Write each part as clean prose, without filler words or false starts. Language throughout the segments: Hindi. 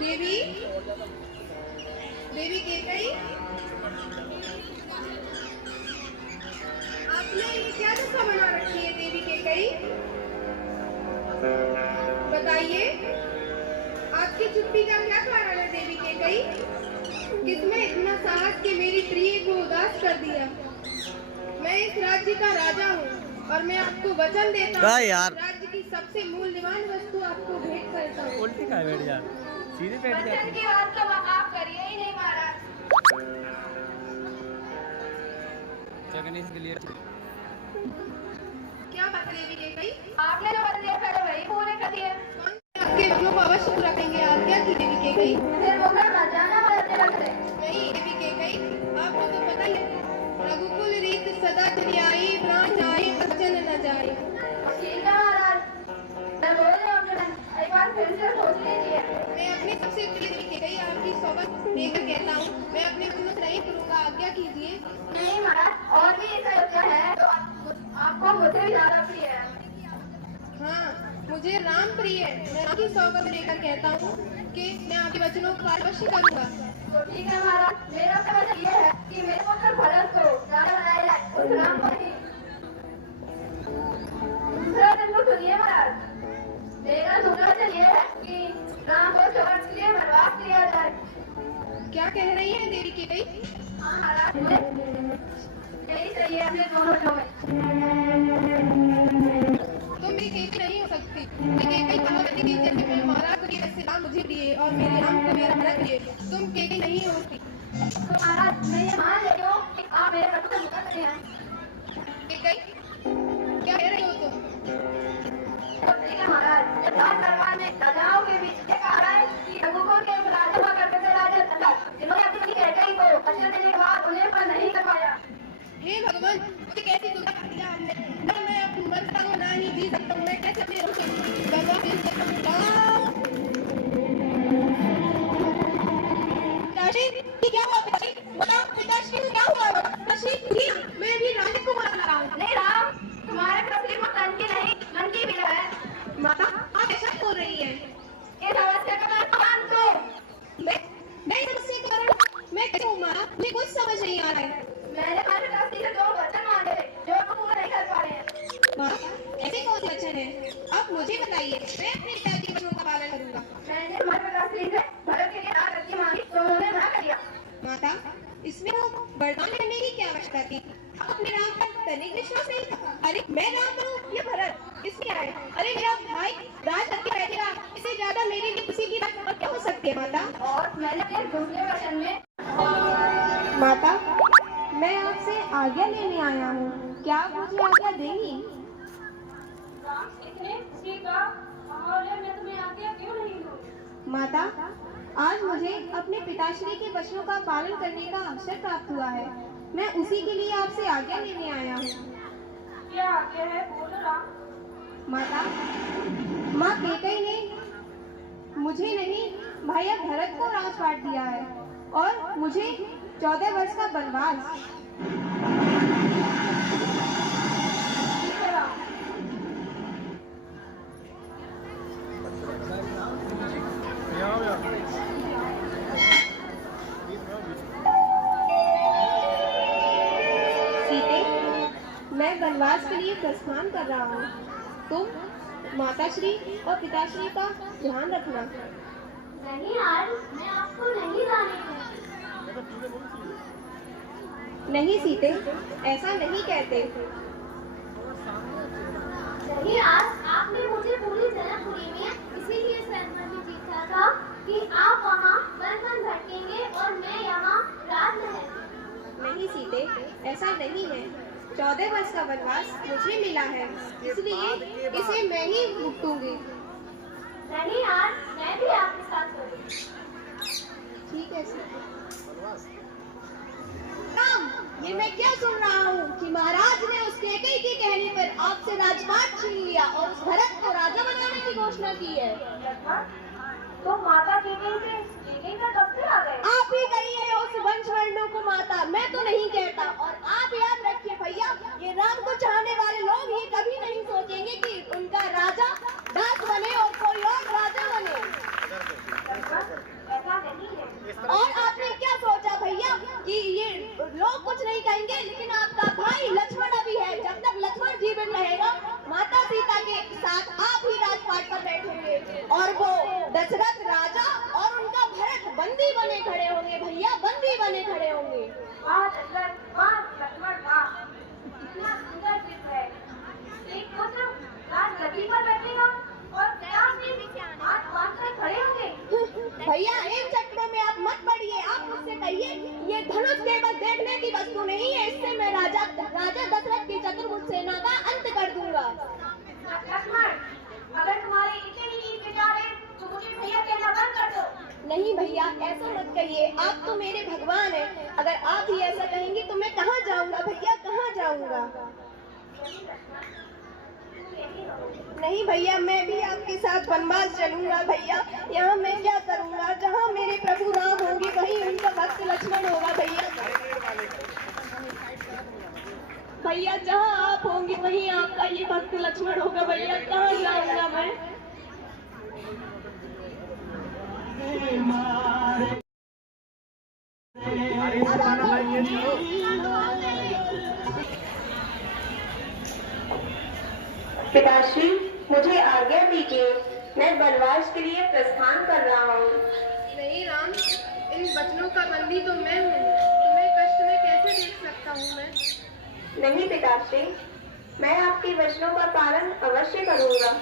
देवी देवी केकई, आपने ये क्या दशा बना रखी है देवी केकई? बताइए, आपकी चुप्पी का क्या कारण है देवी केकई? किसमें इतना साहस कि मेरी प्रिय को उदास कर दिया? मैं इस राज्य का राजा हूँ और मैं आपको वचन देता हूँ राज्य की सबसे मूल्यवान वस्तु आपको भेंट करता हूँ। उल्टी का बैठ जा, सीधे बैठ जा। वचन की बात तो आप करिए ही नहीं महाराज। गणेश के लिए क्या बात देवी केकई? आपने जो वचन दिया था वही पूरे कर दिए। आपके वचनों को अवश्य पूरा करेंगे। आज्ञा की देवी केकई। फिर वो घर ना जाना नहीं देवी केकई, आपको तो पता ही है रघुकुल रीत सदा न्यायी, प्राण जाए वचन न जाए। ठीक है महाराज, मैं बोल रहा हूँ, एक बार फिर से सोच लीजिए। मैं अपनी सबसे प्रिय देवी केकई आपकी सौगंध देकर कहता हूँ, मैं अपने वचनों से नहीं करूँगा। आज्ञा कीजिए। नहीं महाराज, और भी ऐसा योग्य है तो आपको मुझे भी ज्यादा प्रिय है। हाँ, मुझे राम प्रिय है। मैं आपकी सौगंध लेकर कहता हूँ कि मैं आपके वचनों का अवश्य करूँगा। तो ठीक है महाराज, मेरा वचन ये है कि मेरे पुत्र भरत को राजा बनाया जाए, उस राम को ही। दूसरा वचन को सुनिए महाराज, मेरा दूसरा वचन ये है कि राम को 14 के लिए वनवास दिया जाए। क्या कह रही है देवी केकई? हाँ महाराज, यही सही है अपने दोनों वचनों में। तुम भी केकई नहीं हो सकती। केकई कहा करती थी जैसे मैं महाराज को दिए वैसे राम मुझे दिए और मेरे राम को मेरा भरत दिए। तुम केकई नहीं हो सकती। तो महाराज, मैं ये मान लेती हूँ कि आप मेरे वचन को मुकर रहे हैं। केकई, क्या कह रही हो तुम? तो ठीक है महाराज, जब राज दरबार में राजाओं के बीच ये कहा है कि रघुकुल के राजा हुआ करते थे राजा दशरथ, जिन्होंने अपनी केकई को वचन देने के बाद उन्हें पर नहीं कर पाया। हे भगवान, मुझे कैसी दुर्गा दिया हमने? न मैं अब मरता हूँ, ना ही जी सकता हूँ। मैं कैसे अपने भगवान दे सकता हूँ? क्या हुआ पिताश्री? बताओ पिताश्री, क्या हुआ? पिताश्री, मैं भी राजा को मार रहा हूँ। नहीं राम, तुम्हारे प्रति वो तन की नहीं मन की भी है। माता, आप ऐसा बोल रही है? इस समस्या का समाधान तो मैं समस्या के कारण मैं कैसे हूँ माँ? मुझे कुछ समझ नहीं आ रहा है। मैंने हमारे पिताश्री से 2 वचन मांगे जो आप पूरा नहीं कर पा रहे हैं। माँ, ऐसे कौन से वचन हैं? आप मुझे बताइए, मैं अपने पिता के वचनों का पालन करूँगा। मैंने हमारे पिताश्री से भरत के लिए आरती मांगी तो उन्होंने मना कर दिया। माता, इसमें वो वरदान करने की क्या आवश्यकता थी? आप अपने राम पर तनिक विश्वास नहीं था? अरे मैं राम करूँ या भरत, इसमें आए? अरे मेरा भाई राज करके बैठेगा, इससे ज्यादा मेरे लिए किसी की बात और क्या हो सकती है माता? और मैंने अपने दूसरे वचन में माता, मैं आपसे आज्ञा लेने आया हूँ, क्या आप मुझे आज्ञा देंगी? इतने खुशी का माहौल है, मैं तुम्हें आज्ञा क्यों नहीं दूँ? माता, आज मुझे अपने पिताश्री के वचनों का पालन करने का अवसर प्राप्त हुआ है। मैं उसी के लिए आपसे आज्ञा लेने आया हूँ। क्या आज्ञा है, बोलो राम। माता, माँ केकई ने मुझे नहीं भैया भरत को राजपाट दिया है और मुझे 14 वर्ष का वनवास। सीते, मैं वनवास के लिए प्रस्थान कर रहा हूँ। तुम माताश्री और पिताश्री का ध्यान रखना। नहीं यार, मैं आपको नहीं जाने दूँगी। नहीं सीते, ऐसा नहीं कहते। नहीं यार, आपने मुझे पूरी जनकपुरी में इसीलिए सहमति जीता था कि आप वहाँ वन भटकेंगे और मैं यहाँ राजमहल। नहीं सीते, ऐसा नहीं है। 14 वर्ष का वनवास मुझे मिला है, इसलिए इसे मैं ही भुगतूंगी। नहीं यार, मैं भी आपके साथ करूँगी। ठीक है सीते। राम, ये मैं क्या सुन रहा हूँ कि महाराज ने उस केकई के कहने पर आपसे राजपाट छीन लिया और उस भरत को राजा बनाने की घोषणा की है। तो माता केकई से लेकिन कब से आ गए? आप ही कहिए उस वंशवर्णों को माता, मैं तो नहीं कहता। और आप याद रखिए भैया, ये राम को चाहने वाले लोग ये कभी नहीं सोचेंगे कि उनका राजा दास बने और कोई और राजा बने। ऐसा नहीं है। और आपने क्या सोचा भैया कि ये लोग कुछ नहीं कहेंगे, लेकिन आपका भाई लक्ष्मण अभी है। जब तक लक्ष्मण जीवित रहेगा, माता सीता के साथ आप ही राजपाट पर बैठेंगे और वो दशरथ राजा और उनका भरत बंदी बने खड़े होंगे भैया, बंदी बने खड़े होंगे। लक्ष्मण इतना सुंदर चित्र है। एक पुत्र राजगद्दी पर बैठेगा और हाथ बांधकर खड़े होंगे। भैया इन चक्करों में आप मत पड़िए। आप मुझसे कहिए, ये धनुष केवल देखने की वस्तु नहीं है, इससे मैं राजा दशरथ की चतुर्भुज सेना का अंत कर दूंगा। लक्ष्मण, अगर तुम्हारे इतने ही विचार हैं तो मुझे भैया कहना बंद कर दो। नहीं भैया, ऐसा मत कहिए, आप तो मेरे भगवान हैं। अगर आप ही ऐसा कहेंगे तो मैं कहाँ जाऊंगा भैया, कहाँ जाऊंगा? नहीं भैया, मैं भी आपके साथ वनवास चलूंगा भैया। यहाँ मैं क्या करूंगा? जहाँ मेरे प्रभु राम होंगे वहीं उनका भक्त लक्ष्मण होगा भैया। भैया जहाँ आप होंगे वहीं आपका ये भक्त लक्ष्मण होगा भैया। कहाँ जाऊंगा मैं? पिताश्री, मुझे आज्ञा दीजिए, मैं वनवास के लिए प्रस्थान कर रहा हूँ। नहीं राम, इन वचनों का बंदी तो मैं हूँ, तुम्हें कष्ट में कैसे देख सकता हूँ मैं? नहीं पिताश्री, मैं आपके वचनों का पालन अवश्य करूँगा।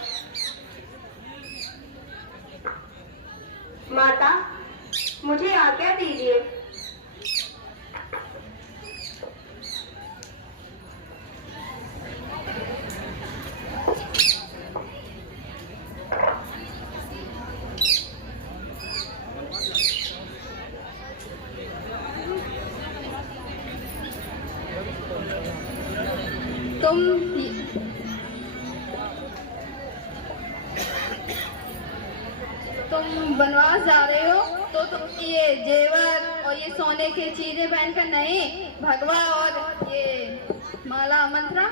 माता, मुझे आज्ञा दीजिए। तुम वनवास जा रहे हो तो तुम ये जेवर और ये सोने की चीजें पहनकर नहीं, भगवा और ये माला मंत्रा।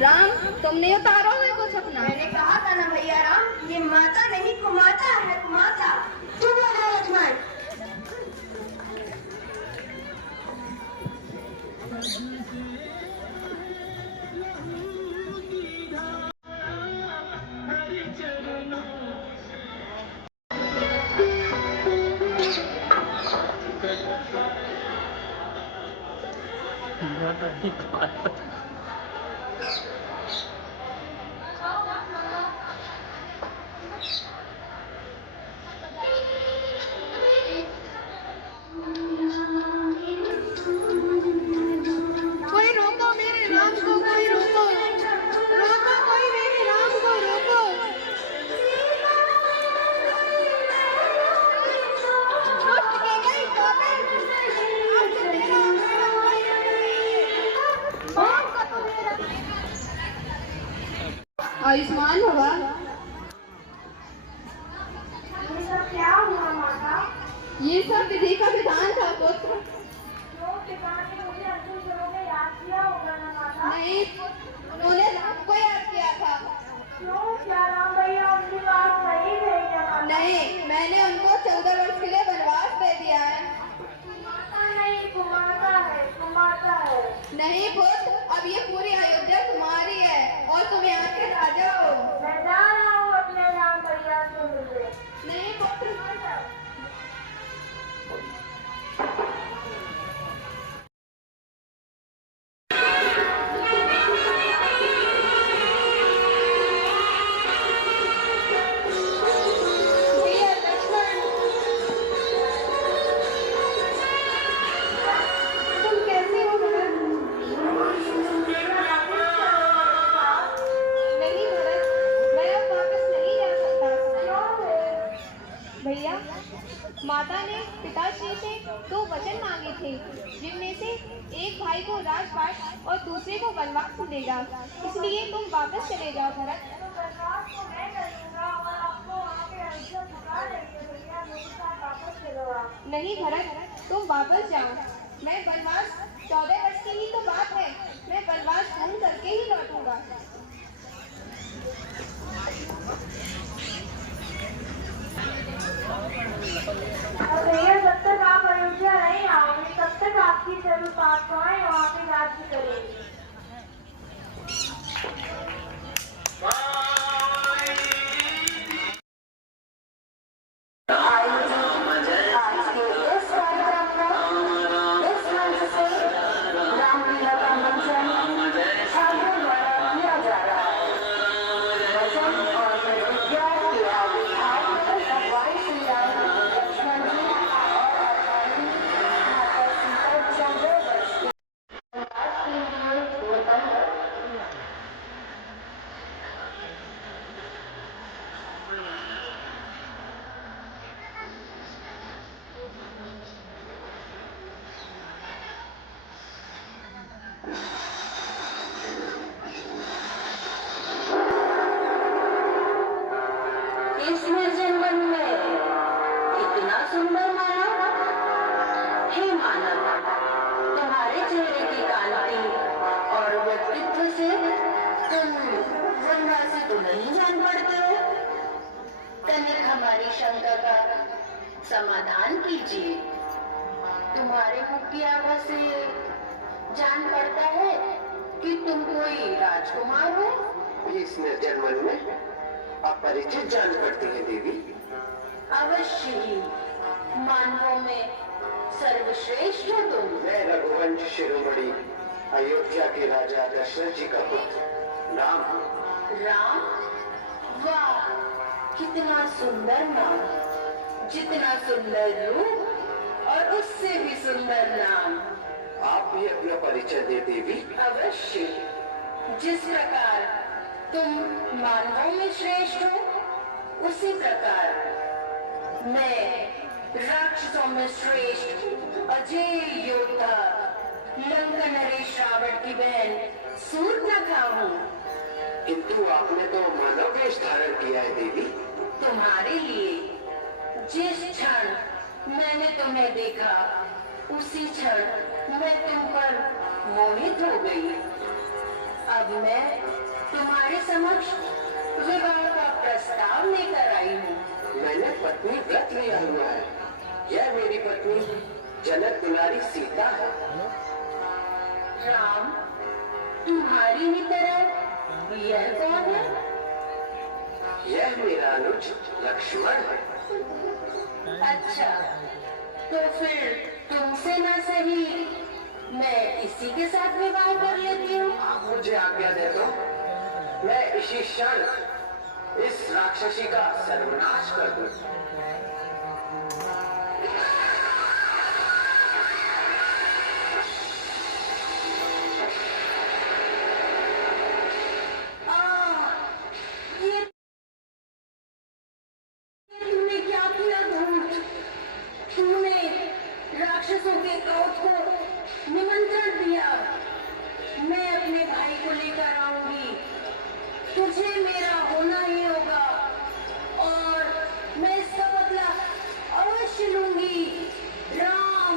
राम, तुमने उतारोगे कुछ अपना? मैंने कहा था ना भैया राम, ये माता नहीं कुमाता है, कुमाता। चुप हो जाओ लक्ष्मण। आयुष्मान भवा। ये सब क्या हुआ माता? ये सब विधि का विधान था पुत्र। तो पिता ने मुझे अंतिम दिनों में याद किया होगा ना माता? नहीं, उन्होंने राम को याद किया था। क्यों? क्या राम भैया उनकी बात नहीं रही क्या माता? नहीं, मैंने उनको 14 वर्ष के लिए वनवास दे दिया है। माता नहीं, कुमाता है, कुमाता है। नहीं पुत्र, अब ये पूरी अयोध्या तुम्हारी है और तुम यहाँ के राजा हो। मैं जा रहा हूँ अपने राम भैया से मिलने। नहीं पुत्र, मत जाओ। भैया, माता ने पिताश्री से 2 वचन मांगे थे, जिनमें से एक भाई को राजपाट और दूसरे को वनवास मिलेगा। इसलिए तुम वापस चले जाओ भरत। नहीं भरत, तुम वापस जाओ। मैं वनवास 14 वर्ष की ही तो बात है। मैं वनवास पूर्ण करके ही लौटूंगा। भैया, जब तक आप अयोध्या नहीं आओगे तब तक आपकी जरूर पाठशालाएं वहाँ पे राज्य करेंगी। समाधान कीजिए। तुम्हारे मुख की आवाज से जान पड़ता है कि तुम कोई राजकुमार हो। इस निर्जन में अपरिचित जान पड़ती है देवी। अवश्य ही, मानवों में सर्वश्रेष्ठ हो तुम। मैं रघुवंश शिरोमणि अयोध्या के राजा दशरथ जी का पुत्र राम। राम? वाह, कितना सुंदर नाम, जितना सुंदर रूप और उससे भी सुंदर नाम। आप भी अपना परिचय दे देवी। अवश्य। जिस प्रकार तुम मानवों में श्रेष्ठ हो, उसी प्रकार मैं राक्षसों में श्रेष्ठ अजय योद्धा लंका नरेश रावण की बहन सूर्पनखा हूँ। किंतु आपने तो मानव वेश धारण किया है देवी। तुम्हारे लिए जिस क्षण मैंने तुम्हें देखा, उसी क्षण मैं तुम पर मोहित हो गई। अब मैं तुम्हारे समक्ष विवाह का प्रस्ताव लेकर आई हूँ। मैंने पत्नी व्रत लिया हुआ है। यह मेरी पत्नी जनक दुलारी सीता है। राम, तुम्हारी ही तरह यह कौन है? यह मेरा अनुज लक्ष्मण है। अच्छा, तो फिर तुमसे न सही मैं इसी के साथ विवाह कर लेती हूँ। आप मुझे आज्ञा दे दो, मैं इसी क्षण इस राक्षसी का सर्वनाश कर दूं। राक्षसों के क्रोध को निमंत्रण दिया। मैं अपने भाई को लेकर आऊंगी। तुझे मेरा होना ही होगा और मैं इसका बदला अवश्य लूंगी। राम,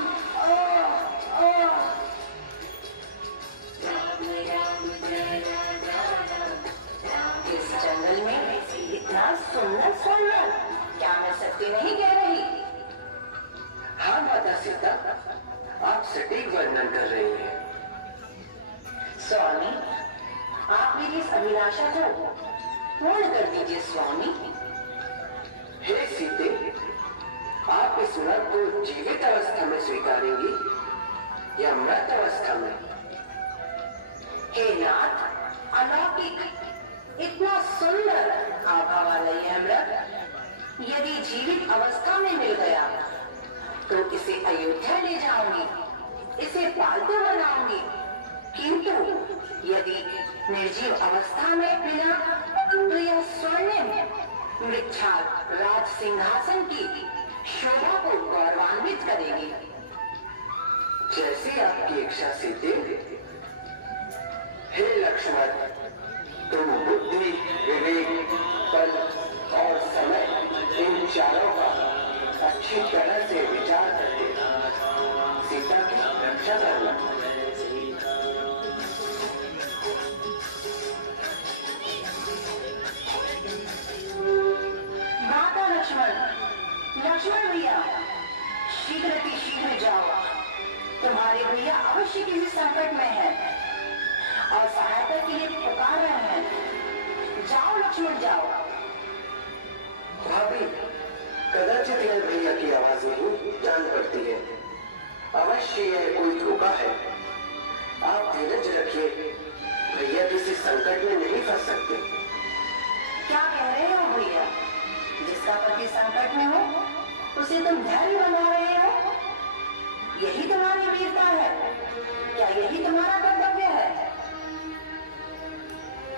इस जंगल में इतना सुंदर सुंदर, क्या मैं सत्य नहीं कह रही? हाँ माता सीता, आप सटीक वर्णन कर रही हैं। स्वामी, आप मेरी इस अभिलाषा को पूर्ण कर दीजिए स्वामी। हे सीते, आप इस वर को जीवित अवस्था में स्वीकारेंगी या मृत अवस्था में? हे नाथ, अलौकिक, इतना सुंदर आभा वाला यह मृग यदि जीवित अवस्था में मिल गया तो इसे अयोध्या ले जाऊंगी, इसे पालतू बनाऊंगी। किंतु यदि निर्जीव अवस्था में मिला तो यह स्वर्णिम मृच्छा राज सिंहासन की शोभा को गौरवान्वित करेगी। जैसी आपकी इच्छा सीते। हे लक्ष्मण, तुम बुद्धि, विवेक, बल और समय, इन चारों का अच्छी तरह से विचार करें। लक्ष्मण भैया, शीघ्र जाओ। तुम्हारे भैया अवश्य किसी संकट में है और सहायता के लिए पुकार रहे हैं। जाओ लक्ष्मण, जाओ। भाभी, कदाचित यह भैया की आवाज नहीं जान पड़ती है। अवश्य यह कोई धोखा है। आप धीरज रखिए, भैया किसी संकट में नहीं फंस सकते। क्या कह रहे हो भैया? जिसका पति संकट में हो उसे तुम धैर्य बना रहे हो? यही तुम्हारी वीरता है? क्या यही तुम्हारा कर्तव्य है?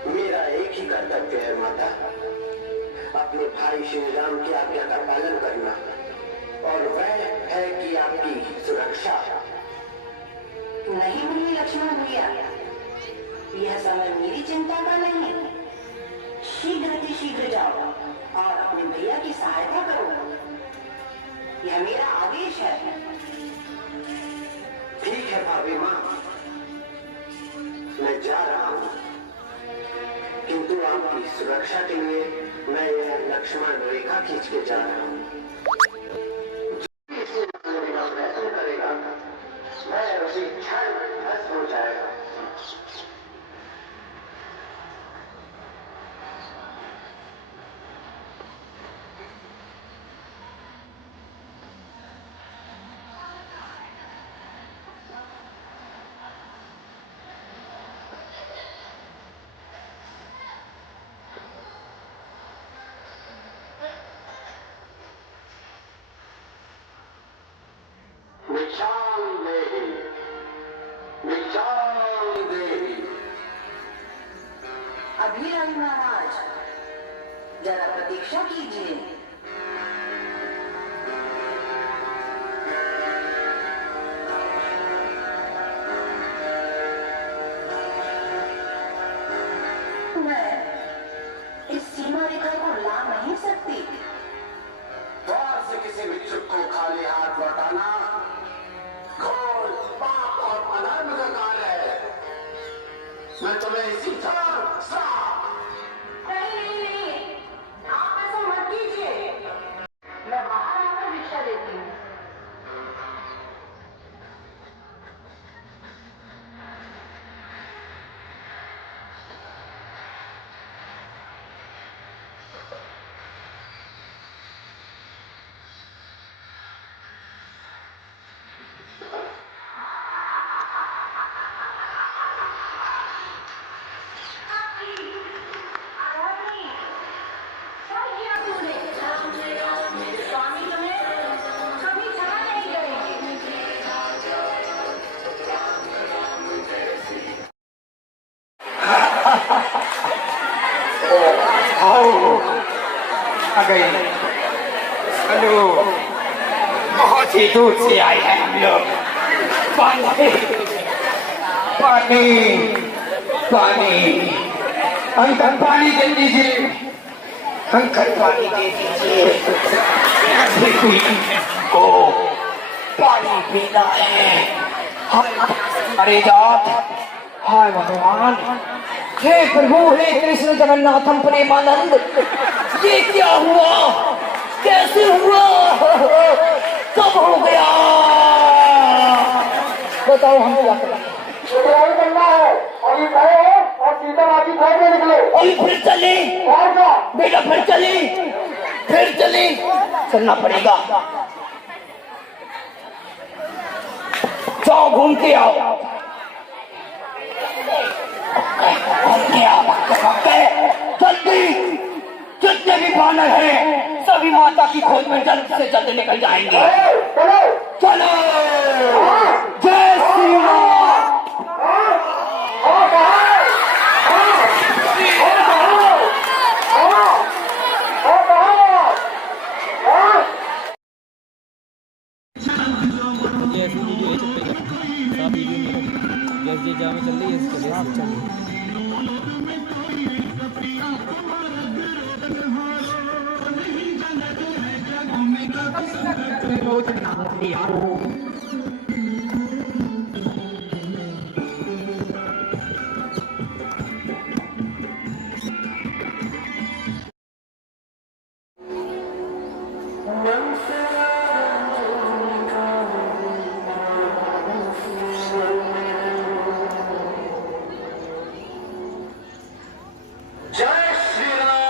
मेरा एक ही कर्तव्य है माता, अपने भाई श्री राम की आज्ञा का पालन करना, और वह है कि आपकी सुरक्षा। नहीं नहीं लक्ष्मण भैया, यह समय मेरी चिंता का नहीं। शीघ्र जाओ और अपने भैया की सहायता करो। यह मेरा आदेश है। ठीक है भाभी माँ, मैं जा रहा हूँ, किंतु आपकी सुरक्षा के लिए मैं यह लक्ष्मण रेखा खींच के जा रहा हूँ। करेगा मैं उसी क्षण भस्म हो जाएगा। अभी आई महाराज, जरा प्रतीक्षा कीजिए। मैं इस सीमा रेखा को ला नहीं सकती। द्वार से किसी भिक्षुक को खाली हाथ लौटाना घोर पाप और अधर्म का कार्य है। मैं तुम्हें इसी नहीं, आप ऐसा मत कीजिए। मैं बाहर आकर भिक्षा देती हूँ। स्वामी तुम्हें कभी क्षमा नहीं करेंगे। आ गई। हेलो, बहुत ही दूर से आए हैं हम लोग। पानी पानी पानी, अंकल पानी दे दीजिए, अंकल पानी दे दीजिए। को पानी पीना है। अरे जात, हाय भगवान, हे प्रभु, हे कृष्ण जगन्नाथम प्रेमानंद, ये क्या हुआ? कैसे हुआ? कब हो गया? बताओ, हम क्या करें? करना है और ये खड़े हो और सीधा बाकी साइड में निकलो। और फिर चले बेटा, फिर चले, चलना पड़ेगा। जाओ, घूम के आओ। जल्दी, जितने भी बानर हैं सभी माता की खोज में जल्द से जल्द निकल जाएंगे। चलो, जय श्री राम। ये ऐसी वीडियो है चुप पे आप वीडियो नहीं जैसे जाम चल रही है इसके लिए चलिए। जय श्री राम।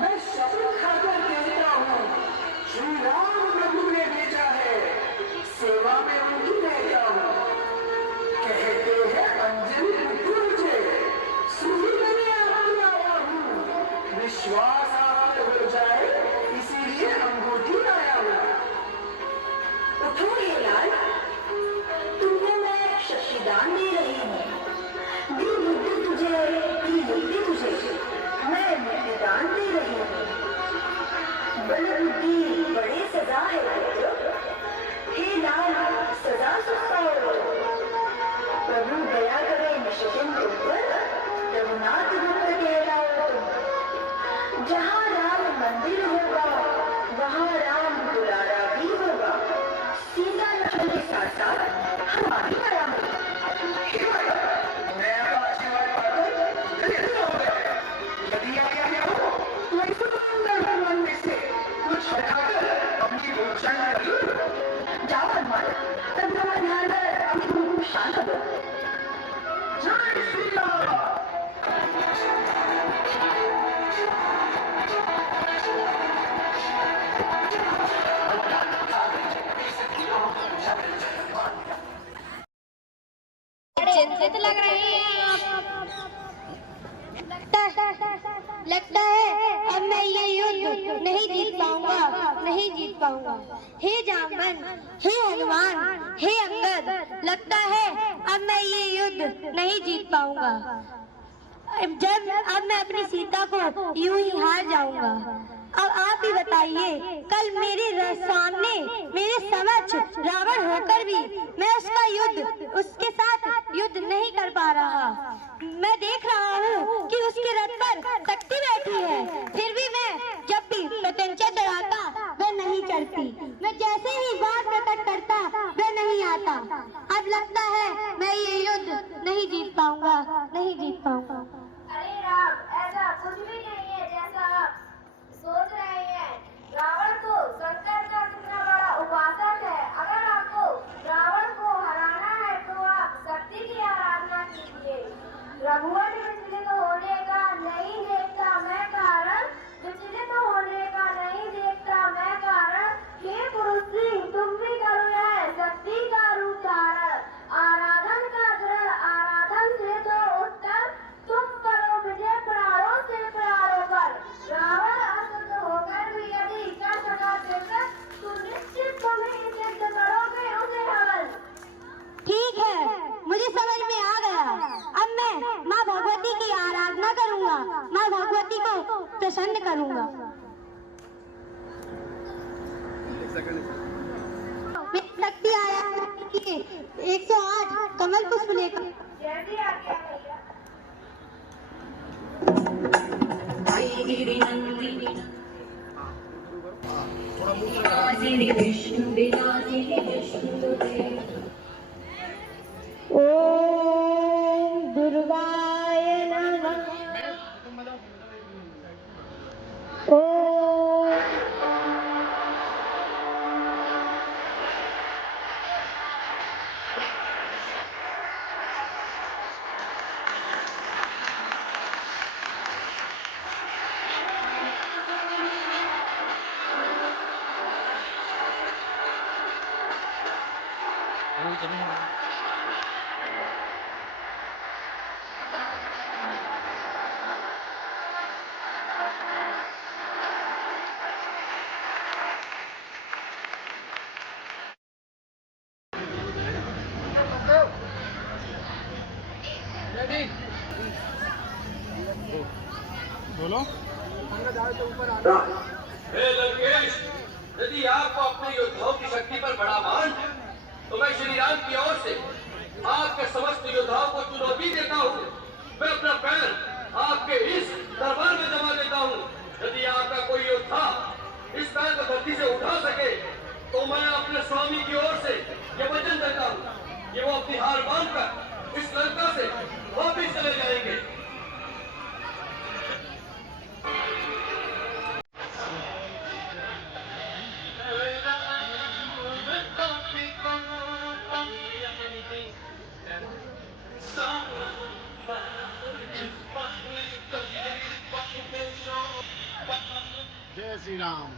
मैं शपथ खाकर कहता हूँ, श्री राम प्रभु ने भेजा है, सेवा में उनकी रहता हूँ। कहते हैं अंजलि तुझे सुनी मैंने आपको आया हूँ, विश्वास आप हो जाए इसीलिए अंगूठी लाया हूँ। उठो ये लाल, तुमको मैं शशिदान दे रही हूँ। दी बुद्धि तुझे, दी बुद्धि तुझे मैं मुक्तिदान दे रही हूँ। बल बुद्धि बड़े सजा है पुत्र, हे लाल सजा सुखाओ। प्रभु दया करे निष्ठिन तुम पर, रघुनाथ गुप्त कहलाओ तुम। जहाँ राम मंदिर होगा वहाँ राम दुलारा भी होगा। सीता लक्ष्मण के साथ साथ हमारी माया में। मैं आपका आशीर्वाद पाकर धन्य हो गया। यदि आज्ञा हो तो इसको भगवान में से कुछ हटाकर अपनी भूषण में लूं। जाओ हनुमान, तब थोड़ा ध्यान कर अपनी मन को शांत करो। जय श्री राम। चिंतित लग रही हैं आप। लगता है अब मैं ये युद्ध नहीं जीत पाऊंगा, नहीं जीत पाऊंगा। हे जामवन, हे हनुमान, हे अंगद, लगता है अब मैं ये युद्ध नहीं जीत पाऊंगा। अब मैं अपनी सीता को यूं ही हार जाऊंगा। अब आप ही बताइए, कल मेरे सामने, मेरे समक्ष रावण होकर भी मैं उसका युद्ध, उसके साथ युद्ध नहीं कर पा रहा। मैं देख रहा हूँ कि उसके रथ पर शक्ति बैठी है, फिर भी मैं जब भी प्रत्यंचा चढ़ाता वह नहीं चढ़ती। मैं जैसे ही बात प्रकट करता वह नहीं आता। अब लगता है मैं ये युद्ध नहीं जीत पाऊंगा, नहीं जीत पाऊंगा। अरे राम, ऐसा कुछ भी नहीं है जैसा आप सोच रहे हैं। रावण तो शंकर का कितना बड़ा उपासक है। अगर आपको रावण को हराना है तो आप शक्ति की आराधना कीजिए। रघुवंश विचलित होने का नहीं देखता मैं कारण, विचलित होने का नहीं देखता मैं कारण। हे पुरुष सिंह, तुम भी करो यह शक्ति का रूप धारण। आराधन का दृढ़ आराधन से तो उत्तर तुम करो विजय प्राणों से प्राणों पर। रावण असुर होकर भी यदि कर सका चिंतन, तो निश्चित तुम्हें सिद्ध करोगे उसे हवन। ठीक है, मुझे समझ में आ गया। अब मैं माँ भगवती की आराधना करूंगा, माँ भगवती को प्रसन्न करूंगा। मैं शक्ति आया 108 कमल पुष्प लेकर। जैसी आज्ञा भैया। ओम दुर्गाय नमः। ओम हे लंकेश, यदि आपको अपने योद्धाओं की शक्ति पर बड़ा मान है, तो मैं श्री राम की ओर से आपके समस्त योद्धाओं को चुनौती देता हूँ। मैं अपना पैर आपके इस दरबार में जमा देता हूँ। यदि आपका कोई योद्धा इस पैर को धरती से उठा सके, तो मैं अपने स्वामी की ओर से ये वचन देता हूँ कि वो अपनी हार मानकर इस लंका से वापिस चले जाएंगे। जय श्री राम।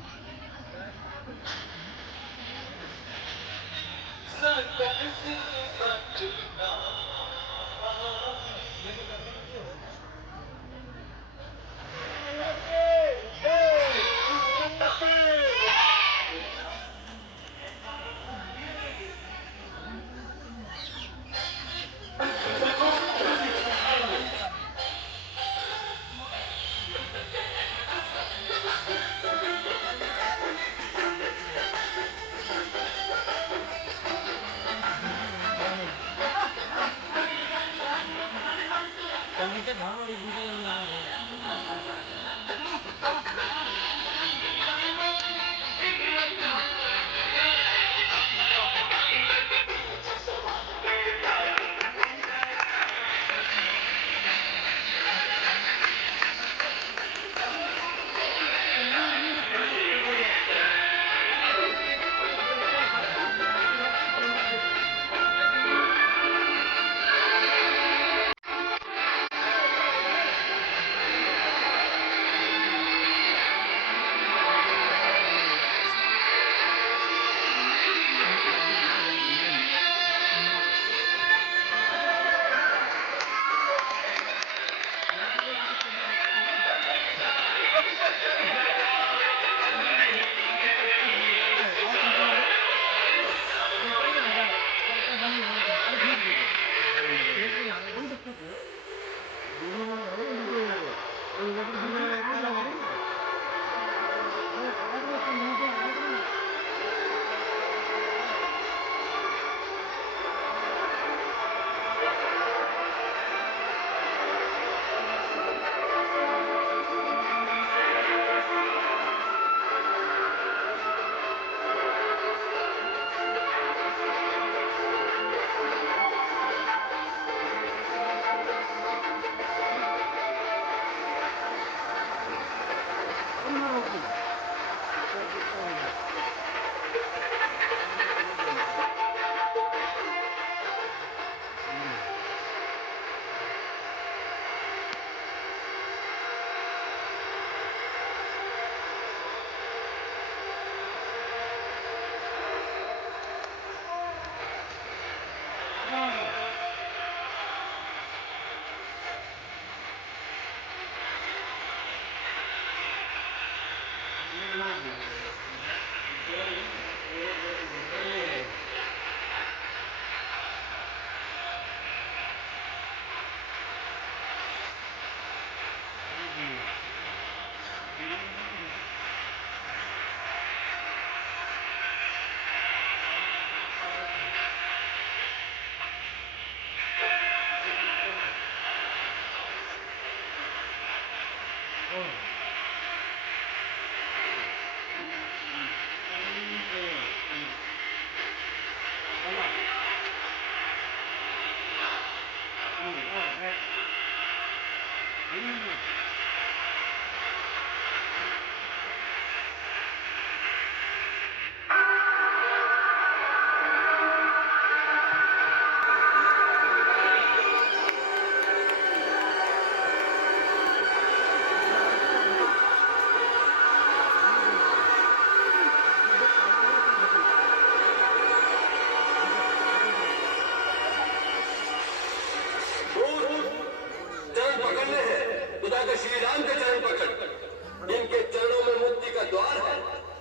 श्री राम के चरण पकड़, इनके चरणों में मुक्ति का द्वार है,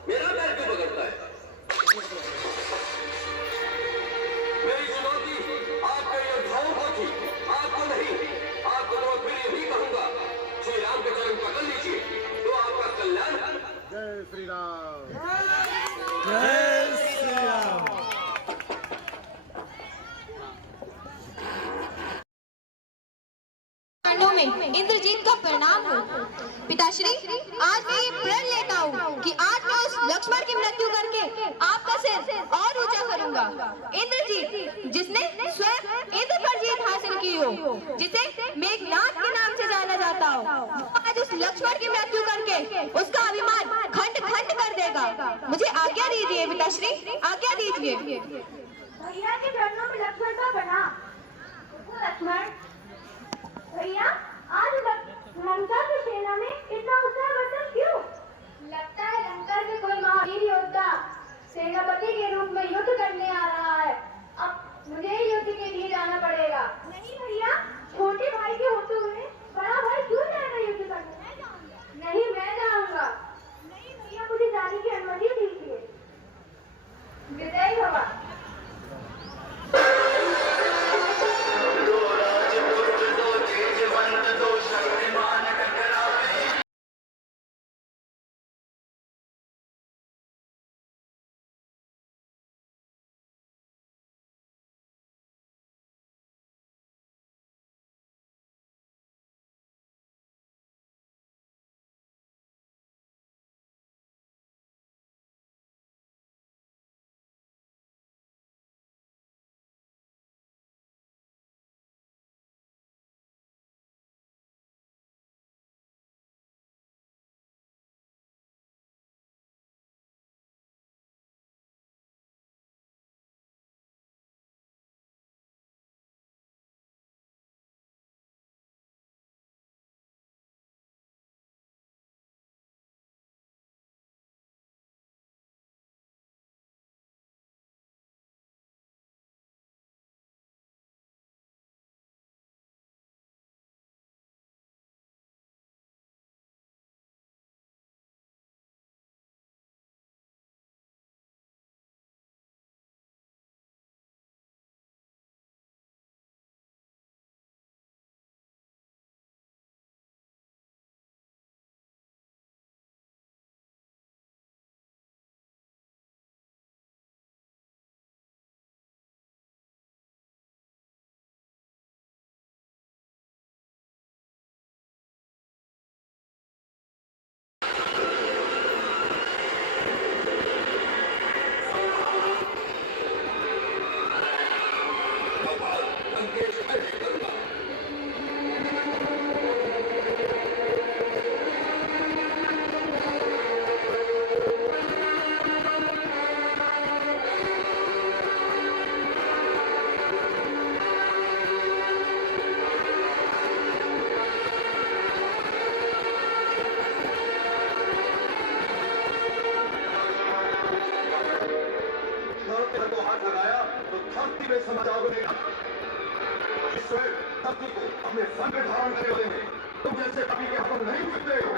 मेरा पैर क्यों पकड़ता है? मेरी चुनौती आपके योद्धाओं को थी, आपको नहीं। आपको तो मैं फिर यही कहूंगा, श्री राम के चरण पकड़ लीजिए तो आपका कल्याण। जय श्री राम। जय श्री राम। में इंद्रजीत का परिणाम हो। पिताश्री, आज मैं ये प्रण लेता हूँ कि आज मैं उस लक्ष्मण की मृत्यु करके आपका सिर और ऊंचा करूंगा। इंद्रजीत, जिसने स्वयं इंद्र पर जीत हासिल की हो, जिसे मेघनाद के नाम से जाना जाता हो, आज उस लक्ष्मण की मृत्यु करके उसका अभिमान खंड खंड कर देगा। मुझे आज्ञा दीजिए पिताश्री, आज्ञा दीजिए। भैया के चरणों में लक्ष्मण का प्रणाम। लक्ष्मण भैया, आज लंका की सेना में इतना उत्साहवर्धन क्यों? लगता है लंका के कोई महावीर योद्धा सेनापति के रूप में युद्ध करने आ रहा है। अब मुझे युद्ध के लिए जाना पड़ेगा। नहीं भैया, छोटे भाई के होते हुए बड़ा भाई क्यों जाएगा युद्ध करने? नहीं, मैं जाऊंगा। नहीं भैया, मुझे जाने की अनुमति दीजिए। विजयी भवा। अपने संग धारण करे हुए हैं, तुम जैसे कभी के हम नहीं मिलते हो।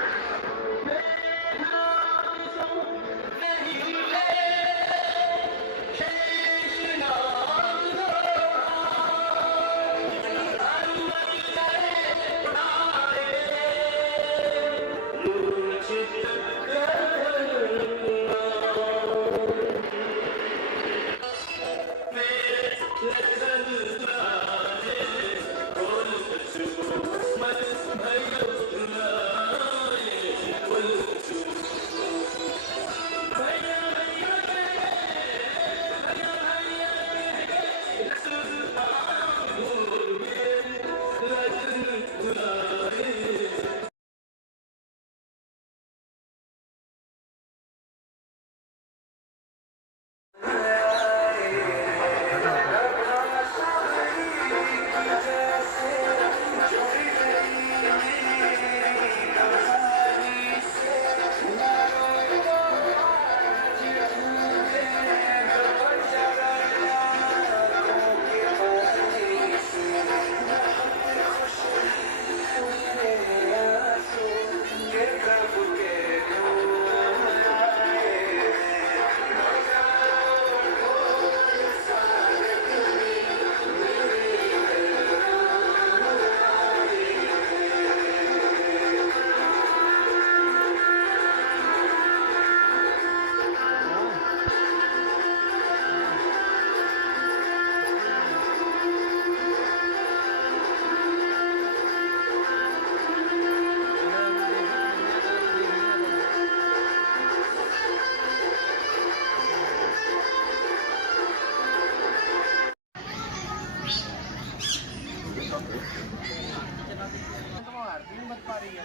तुम्हारी मत पा रही है।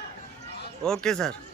Okay sir.